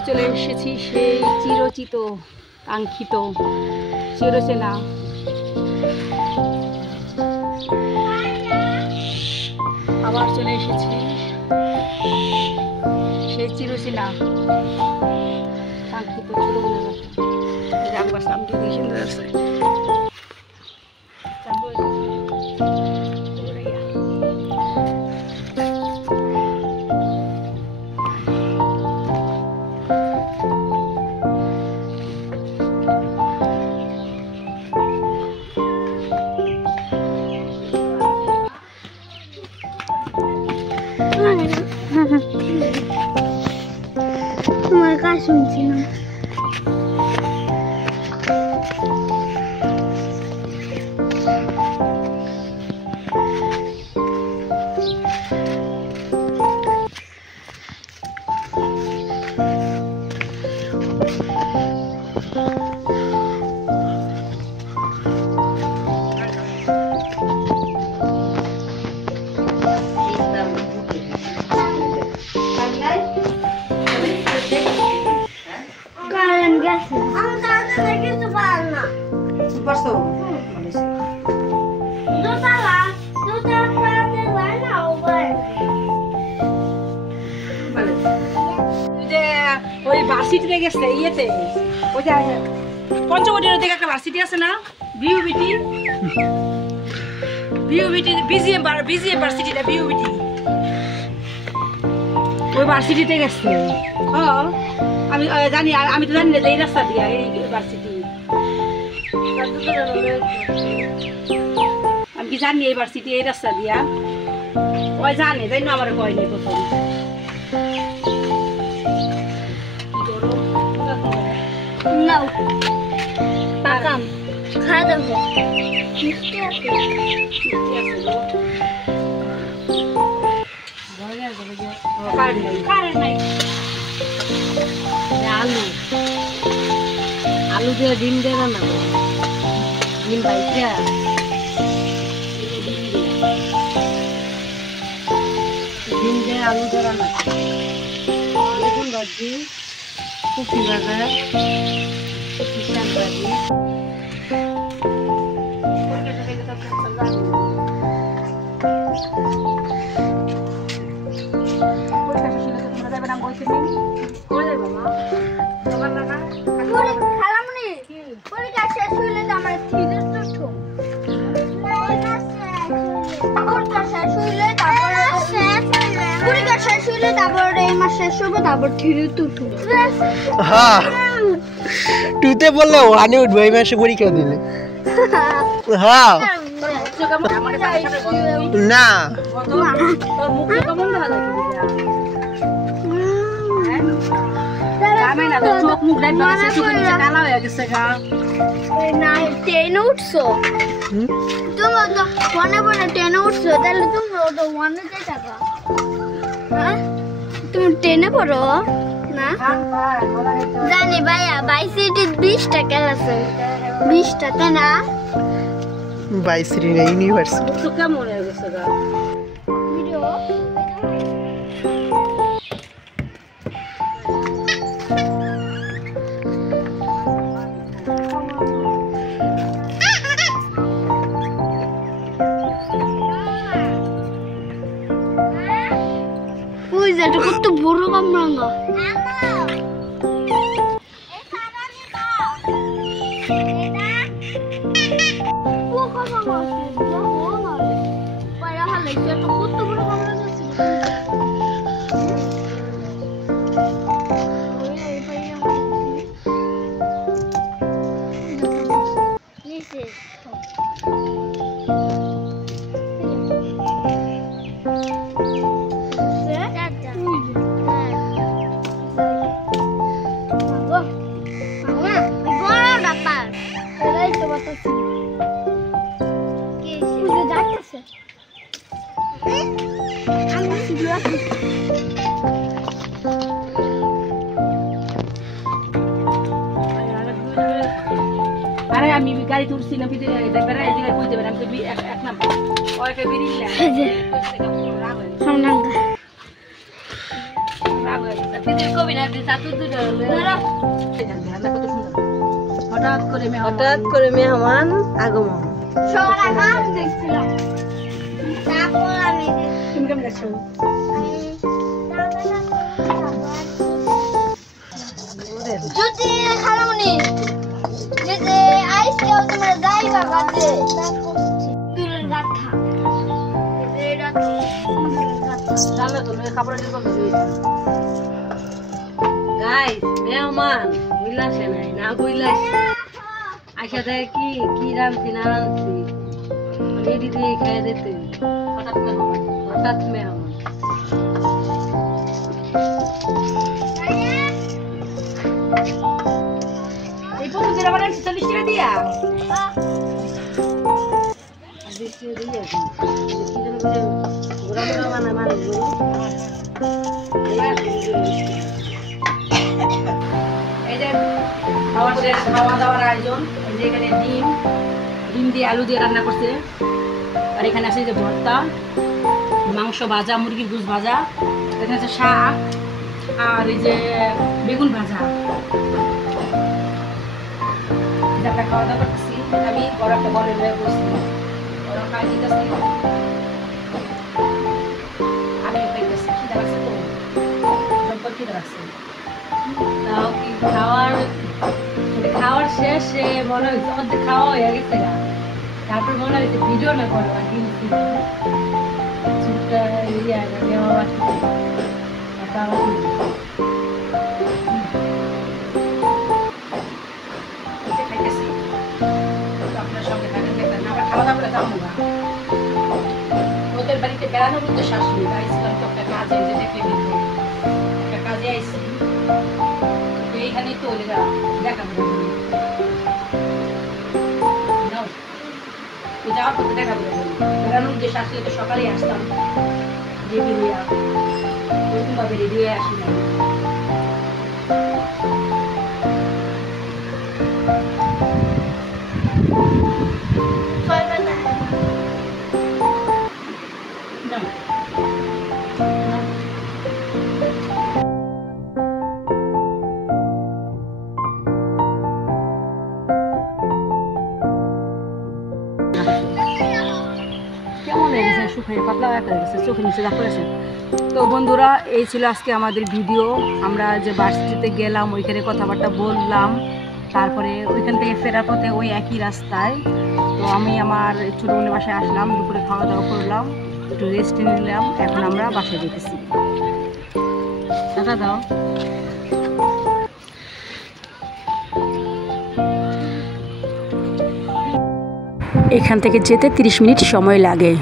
আবার চলে এসেছি সেই চিরচিত কাঙ্ক্ষিত চিরচেনা আবার চলে এসেছি সেই চিরচেনা কাঙ্ক্ষিত ছোটবেলার বাসা সামনে কি সুন্দর আছে তোমার কাজ শুনছি না ওই ভার্সিটিতে গেছে ইয়েতে ওই যে পঞ্চবটির দিকে একটা ভার্সিটি আছে না বিউবিটি বিজিএম ভার্সিটিটা বিউবিটি ওই ভার্সিটিতে গেছে হ্যাঁ আমি জানি আমি তো জানি না এই রাস্তা দিয়া এই ভার্সিটি আমি কি জানি এই ভার্সিটি এই রাস্তা দিয়া ওই জানে তাই না আমার কয়নি প্রথম নাও পাকাম খাওয়া দাও মিষ্টি আছে আলু আলু দিয়ে ডিম দেবে না ডিম ভাইটা ডিম দিয়ে আলু দেওয়া না দেখুন ভাজি কপি ভাজা কপি শাক ভাজি টুতে বললে ওয়ানে উঠবে এই মাসে পরীক্ষা দিলে হ্যাঁ না চোখ মুখ কালা হয়ে গেছে না ট্রেনে উঠছো তুমি তো মনে পড়ে ট্রেনে উঠছো তাহলে তুমি তো ওয়ানে যাবা হ্যাঁ তুমি ট্রেনে পড়ো না জানি ভাইয়া বাইসিটি 20 টাকা আছে 20 টাকা না বাইসিটি না ইউনিভার্সিটি তো কেমন হয়ে গেছে ভিডিও এটা কত বড় কামরাঙ্গা अरे आम्ही गाडी तुरसी ना पिते देखबे रे जे कइ देबे हम के एक नंबर ओय के बिरिला हमनंगा হঠাৎ করে মেহমান আগমন। সবার আগে আমি দেখছিলাম, তারপর আমি তুমি কেমন দেখছো? যদি খালামুনি যদি আইসকে তোমরা যাইবা কাছে দূরের রাখা জানো তো কাপড় গাইস মেহমান বুঝলাসে নাই না বুঝলাসে আশা দেয় কি কি রাঁধছি না রাঁধছি রেডি দিয়ে খেয়ে দিতে হঠাৎ মেহমান এই প্রথম দিন আবার 40 টাকা দিয়া 20 টাকা দিয়া ঘোরা ঘোরা মানে মানে এই যে খাওয়া দাওয়ার আয়োজন। এই যে এখানে ডিম দিয়ে আলু দিয়ে রান্না করছে, আর এখানে আছে যে ভর্তা, মাংস ভাজা, মুরগির গুস ভাজা, এখানে আছে শাক, আর এই যে বেগুন ভাজা। আমরা খাওয়া দাওয়া করতেছি, আমি বড় একটা বলে করছি, ওরা খাই দিতেছি, আমি খাইতেছি। খিদা লাগছে তো জম্পর খিদা লাগছে। তাও কি খাওয়ার শেষে মনে হয়েছে অর্ধেক খাওয়া হয়ে গেছে গা, তারপর মনে হয়েছে ভিডিও না করো আর কিন্তু আপনার সঙ্গে থাকেন দেখবেন আমরা খাওয়া দাওয়া করে যাবো না। ওদের বাড়িতে বেড়ানোর উদ্দেশ্যে আসিনি, আইসলাম তো একটা কাজে, যে দেখলে কিন্তু একটা কাজে আইসি, এইখানেই তো দেখাবো যাওয়ার পথে দেখাবো। বেড়ানোর উদ্দেশ্যে আসলে তো সকালেই আসতাম, রেডি হইয়া ওরকম ভাবে রেডি হয়ে আসি না। কেমন হয়ে গেছে, শুকিয়ে পাতলা হয়ে গেছে, চোখের নিচে দাগ পড়েছে। তো বন্ধুরা, এই ছিল আজকে আমাদের ভিডিও। আমরা যে ভার্সিটিতে গেলাম, ওইখানে কথাবার্তা বললাম, তারপরে ওইখান থেকে ফেরার পথে ওই একই রাস্তায় তো আমি আমার ছোটো বোনের বাসায় আসলাম, দুপুরে খাওয়া দাওয়া করলাম, একটু রেস্ট নিলাম, এখন আমরা বাসায় যেতেছি। টাটা দাও। এখান থেকে যেতে 30 মিনিট সময় লাগে।